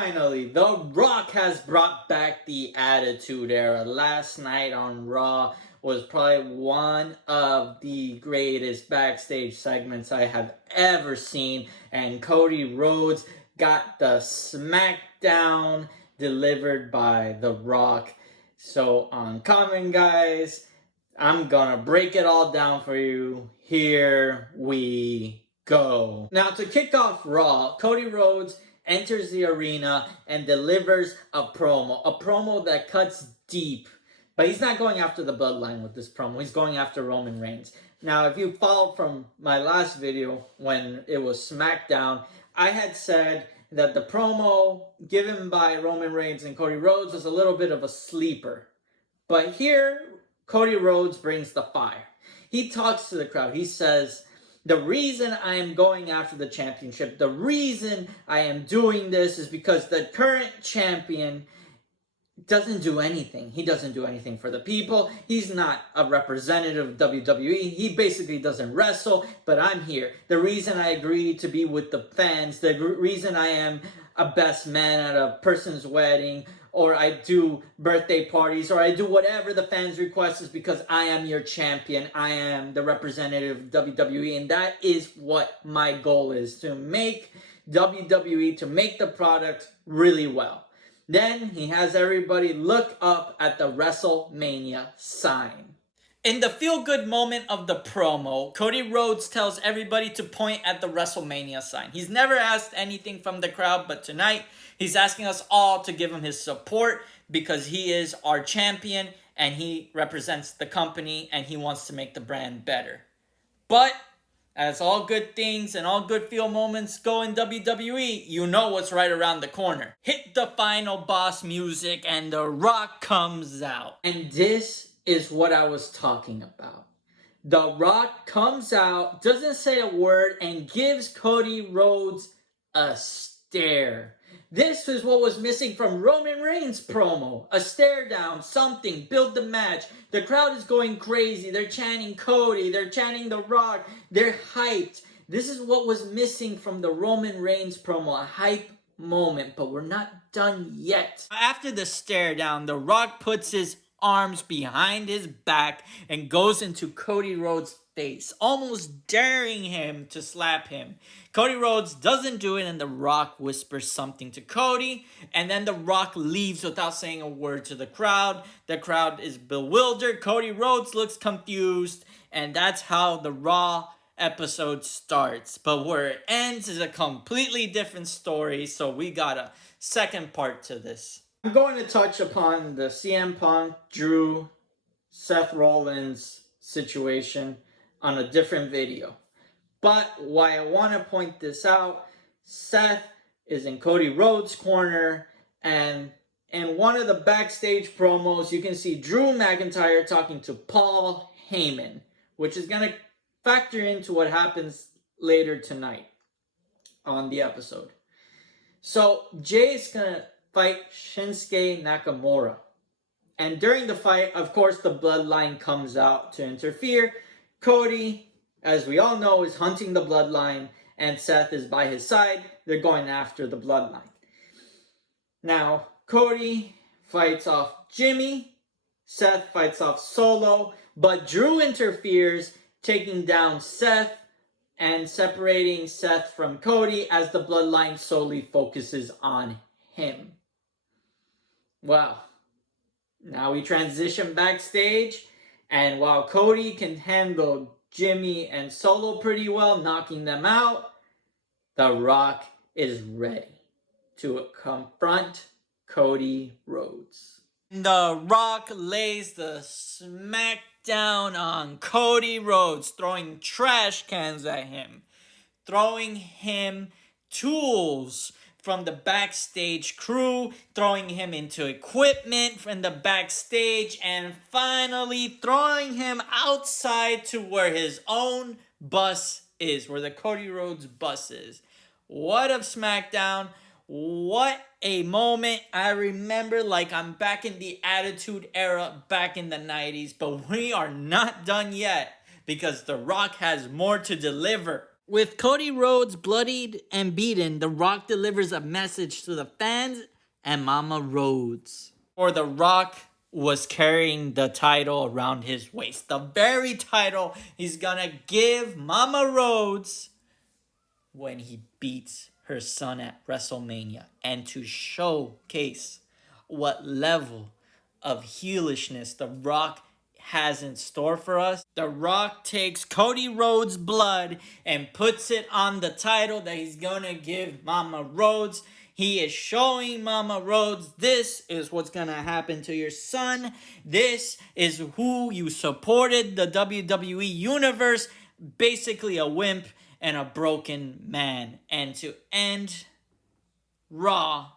Finally, The Rock has brought back the Attitude Era. Last night on Raw was probably one of the greatest backstage segments I have ever seen. And Cody Rhodes got the smackdown delivered by The Rock. So on comment, guys, I'm gonna break it all down for you. Here we go. Now, to kick off Raw, Cody Rhodes enters the arena and delivers a promo that cuts deep. But he's not going after the Bloodline with this promo. He's going after Roman Reigns. Now, if you followed from my last video when it was SmackDown, I had said that the promo given by Roman Reigns and Cody Rhodes was a little bit of a sleeper. But here, Cody Rhodes brings the fire. He talks to the crowd. He says, the reason I am going after the championship, the reason I am doing this is because the current champion doesn't do anything. He doesn't do anything for the people. He's not a representative of WWE. He basically doesn't wrestle, but I'm here. The reason I agreed to be with the fans, the reason I am a best man at a person's wedding, or I do birthday parties, or I do whatever the fans request is because I am your champion. I am the representative of WWE, and that is what my goal is, to make WWE, to make the product really well. Then he has everybody look up at the WrestleMania sign. In the feel-good moment of the promo, Cody Rhodes tells everybody to point at the WrestleMania sign. He's never asked anything from the crowd, but tonight he's asking us all to give him his support because he is our champion and he represents the company and he wants to make the brand better. But as all good things and all good feel moments go in WWE, you know what's right around the corner. Hit the final boss music and The Rock comes out. And this is what I was talking about. The Rock comes out, doesn't say a word, and gives Cody Rhodes a stare. This is what was missing from Roman Reigns' promo. A stare down, something, build the match. The crowd is going crazy. They're chanting Cody. They're chanting The Rock. They're hyped. This is what was missing from the Roman Reigns promo, a hype moment. But we're not done yet. After the stare down, The Rock puts his arms behind his back and goes into Cody Rhodes' face, almost daring him to slap him. Cody Rhodes doesn't do it, and The Rock whispers something to Cody, and then The Rock leaves without saying a word to the crowd. The crowd is bewildered. Cody Rhodes looks confused, and that's how the Raw episode starts. But where it ends is a completely different story, so we got a second part to this. I'm going to touch upon the CM Punk, Drew, Seth Rollins situation on a different video. But why I want to point this out, Seth is in Cody Rhodes' corner, and in one of the backstage promos, you can see Drew McIntyre talking to Paul Heyman, which is going to factor into what happens later tonight on the episode. So Jay's going to fight Shinsuke Nakamura. And during the fight, of course, the Bloodline comes out to interfere. Cody, as we all know, is hunting the Bloodline, and Seth is by his side. They're going after the Bloodline. Now, Cody fights off Jimmy. Seth fights off Solo. But Drew interferes, taking down Seth and separating Seth from Cody as the Bloodline solely focuses on him. Well, now we transition backstage, and while Cody can handle Jimmy and Solo pretty well, knocking them out, The Rock is ready to confront Cody Rhodes. The Rock lays the smackdown on Cody Rhodes, throwing trash cans at him, throwing him tools from the backstage crew, throwing him into equipment from the backstage, and finally throwing him outside to where his own bus is, where the Cody Rhodes bus is. What a SmackDown. What a moment. I remember like I'm back in the Attitude Era back in the 90s, but we are not done yet because The Rock has more to deliver. With Cody Rhodes bloodied and beaten, The Rock delivers a message to the fans and Mama Rhodes. Or The Rock was carrying the title around his waist. The very title he's gonna give Mama Rhodes when he beats her son at WrestleMania. And to showcase what level of heelishness The Rock has in store for us, The Rock takes Cody Rhodes' blood and puts it on the title that he's gonna give Mama Rhodes. He is showing Mama Rhodes, this is what's gonna happen to your son. This is who you supported, the WWE Universe. Basically a wimp and a broken man. And to end Raw,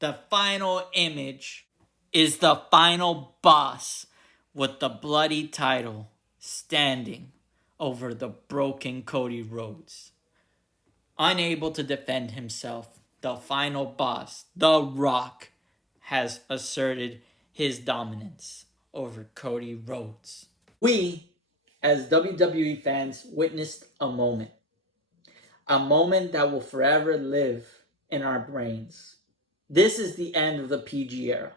the final image is the final boss with the bloody title standing over the broken Cody Rhodes. Unable to defend himself, the final boss, The Rock, has asserted his dominance over Cody Rhodes. We, as WWE fans, witnessed a moment that will forever live in our brains. This is the end of the PG era.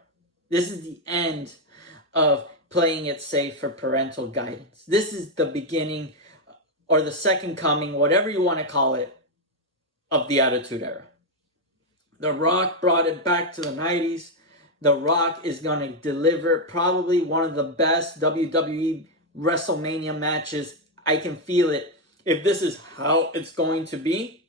This is the end of playing it safe for parental guidance. This is the beginning or the second coming, whatever you want to call it, of the Attitude Era. The Rock brought it back to the 90s. The Rock is going to deliver probably one of the best WWE WrestleMania matches. I can feel it. If this is how it's going to be,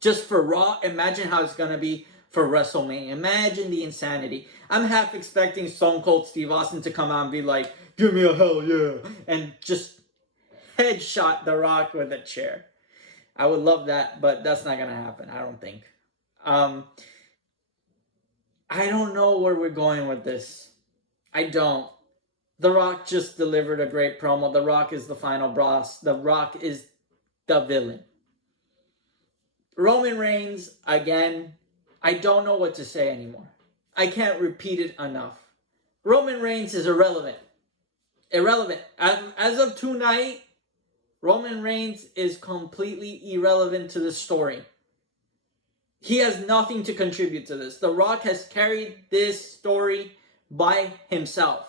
just for Raw, imagine how it's going to be for WrestleMania. Imagine the insanity. I'm half expecting Stone Cold Steve Austin to come out and be like, give me a hell yeah, and just headshot The Rock with a chair. I would love that, but that's not going to happen, I don't think. I don't know where we're going with this. I don't. The Rock just delivered a great promo. The Rock is the final boss. The Rock is the villain. Roman Reigns, again, I don't know what to say anymore. I can't repeat it enough. Roman Reigns is irrelevant. Irrelevant. As of tonight, Roman Reigns is completely irrelevant to the story. He has nothing to contribute to this. The Rock has carried this story by himself.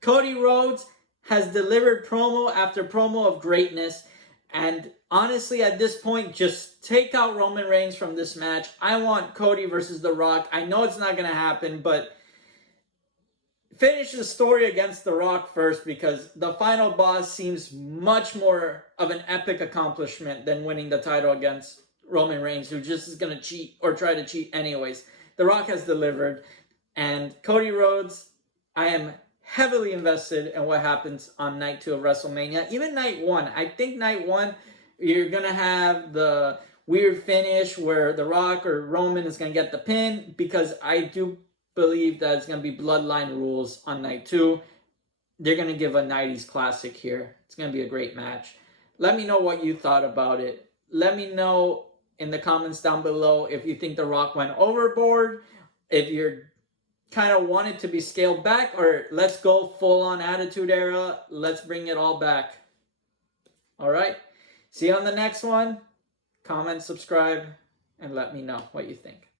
Cody Rhodes has delivered promo after promo of greatness. And honestly, at this point, just take out Roman Reigns from this match. I want Cody versus The Rock. I know it's not going to happen, but finish the story against The Rock first, because the final boss seems much more of an epic accomplishment than winning the title against Roman Reigns, who just is going to cheat or try to cheat anyways. The Rock has delivered. And Cody Rhodes, I am heavily invested in what happens on night 2 of WrestleMania. Even night 1. I think night 1, you're going to have the weird finish where The Rock or Roman is going to get the pin, because I do believe that it's going to be Bloodline rules on night 2. They're going to give a 90s classic here. It's going to be a great match. Let me know what you thought about it. Let me know in the comments down below if you think The Rock went overboard, if you're kind of want it to be scaled back, or let's go full on Attitude Era. Let's bring it all back. All right. See you on the next one. Comment, subscribe, and let me know what you think.